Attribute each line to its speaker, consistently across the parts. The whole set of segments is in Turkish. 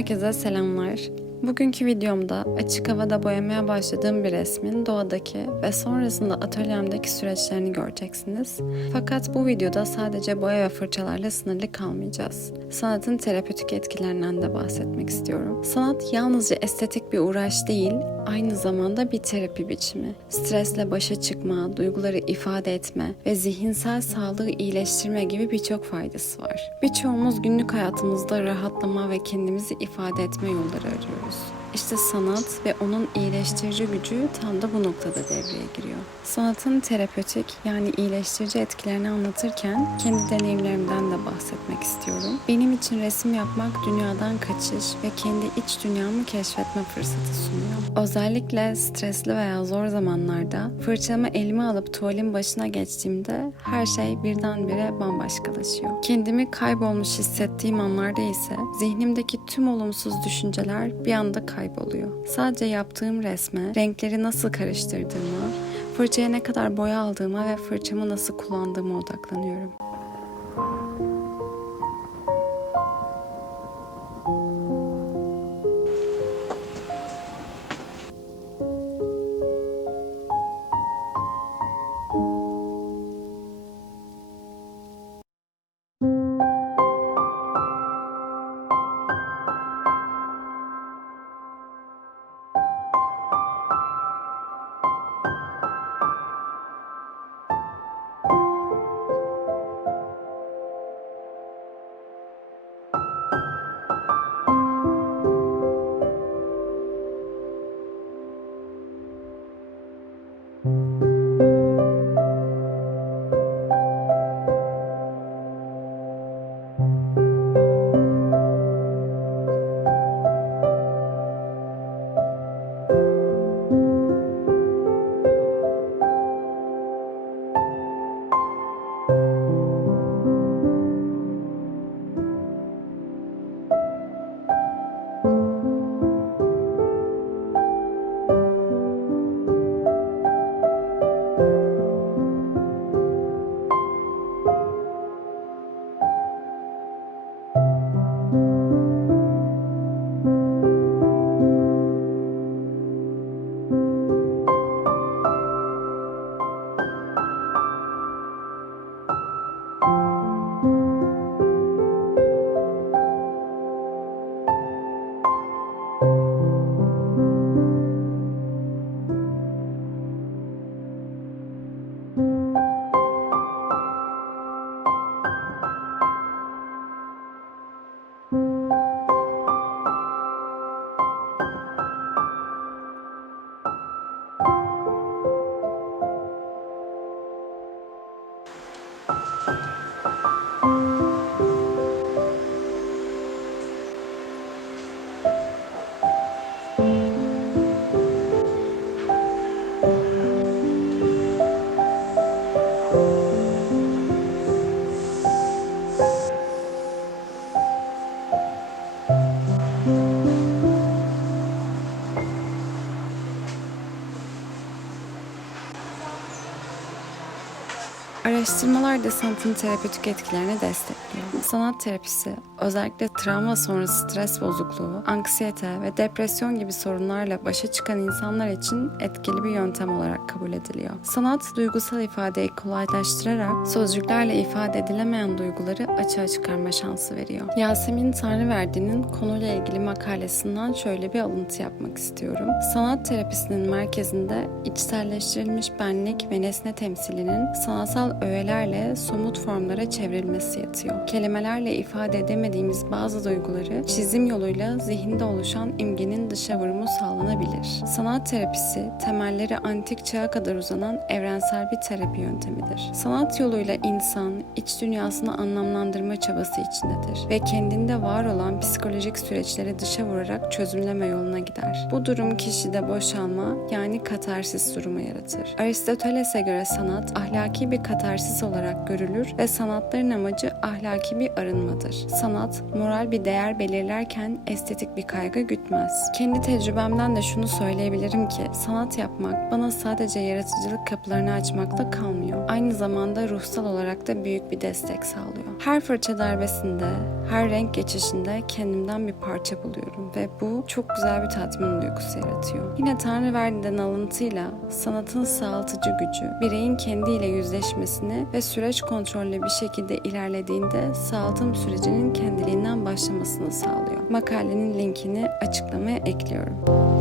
Speaker 1: Herkese selamlar. Bugünkü videomda açık havada boyamaya başladığım bir resmin doğadaki ve sonrasında atölyemdeki süreçlerini göreceksiniz. Fakat bu videoda sadece boya ve fırçalarla sınırlı kalmayacağız. Sanatın terapötik etkilerinden de bahsetmek istiyorum. Sanat yalnızca estetik bir uğraş değil, aynı zamanda bir terapi biçimi. Stresle başa çıkma, duyguları ifade etme ve zihinsel sağlığı iyileştirme gibi birçok faydası var. Birçoğumuz günlük hayatımızda rahatlama ve kendimizi ifade etme yolları arıyoruz. İşte sanat ve onun iyileştirici gücü tam da bu noktada devreye giriyor. Sanatın terapötik yani iyileştirici etkilerini anlatırken kendi deneyimlerimden de bahsetmek istiyorum. Benim için resim yapmak dünyadan kaçış ve kendi iç dünyamı keşfetme fırsatı sunuyor. Özellikle stresli veya zor zamanlarda fırçamı elime alıp tuvalin başına geçtiğimde her şey birdenbire bambaşkalaşıyor. Kendimi kaybolmuş hissettiğim anlarda ise zihnimdeki tüm olumsuz düşünceler bir anda kayboluyor. Sadece yaptığım resme renkleri nasıl karıştırdığıma, fırçaya ne kadar boya aldığıma ve fırçamı nasıl kullandığıma odaklanıyorum. Araştırmalar da sanatın terapötik etkilerini destekliyor. Sanat terapisi özellikle travma sonrası stres bozukluğu, anksiyete ve depresyon gibi sorunlarla başa çıkan insanlar için etkili bir yöntem olarak kabul ediliyor. Sanat duygusal ifadeyi kolaylaştırarak sözcüklerle ifade edilemeyen duyguları açığa çıkarma şansı veriyor. Yasemin Tanrıverdi'nin konuyla ilgili makalesinden şöyle bir alıntı yapmak istiyorum. Sanat terapisinin merkezinde içselleştirilmiş benlik ve nesne temsilinin sanatsal öğelerle somut formlara çevrilmesi yatıyor. Kelimelerle ifade edemediğimiz bazı duyguları çizim yoluyla zihinde oluşan imgenin dışa vurumu sağlanabilir. Sanat terapisi temelleri antik çağa kadar uzanan evrensel bir terapi yöntemidir. Sanat yoluyla insan iç dünyasını anlamlandırma çabası içindedir ve kendinde var olan psikolojik süreçleri dışa vurarak çözümleme yoluna gider. Bu durum kişide boşalma yani katarsis durumu yaratır. Aristoteles'e göre sanat ahlaki bir katarsis olarak görülür ve sanatların amacı ahlaki bir arınmadır. Sanat moral bir değer belirlerken estetik bir kaygı gütmez. Kendi tecrübemden de şunu söyleyebilirim ki sanat yapmak bana sadece yaratıcılık kapılarını açmakla kalmıyor. Aynı zamanda ruhsal olarak da büyük bir destek sağlıyor. Her fırça darbesinde, her renk geçişinde kendimden bir parça buluyorum ve bu çok güzel bir tatmin duygusu yaratıyor. Yine Tanrı Verdi'den alıntıyla sanatın sağaltıcı gücü, bireyin kendiyle yüzleşmesini ve süreç kontrollü bir şekilde ilerlediğinde sağaltım sürecinin kendiliğinden başlamasını sağlıyor. Makalenin linkini açıklamaya ekliyorum.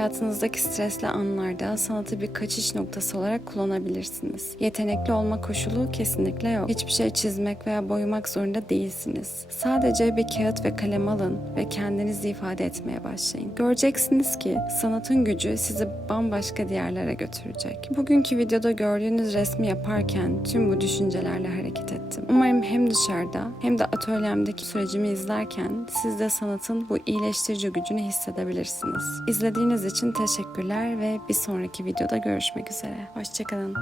Speaker 1: Hayatınızdaki stresli anlarda sanatı bir kaçış noktası olarak kullanabilirsiniz. Yetenekli olma koşulu kesinlikle yok. Hiçbir şey çizmek veya boyamak zorunda değilsiniz. Sadece bir kağıt ve kalem alın ve kendinizi ifade etmeye başlayın. Göreceksiniz ki sanatın gücü sizi bambaşka diyarlara götürecek. Bugünkü videoda gördüğünüz resmi yaparken tüm bu düşüncelerle hareket ettim. Umarım hem dışarıda hem de atölyemdeki sürecimi izlerken siz de sanatın bu iyileştirici gücünü hissedebilirsiniz. İzlediğiniz için teşekkürler ve bir sonraki videoda görüşmek üzere. Hoşçakalın.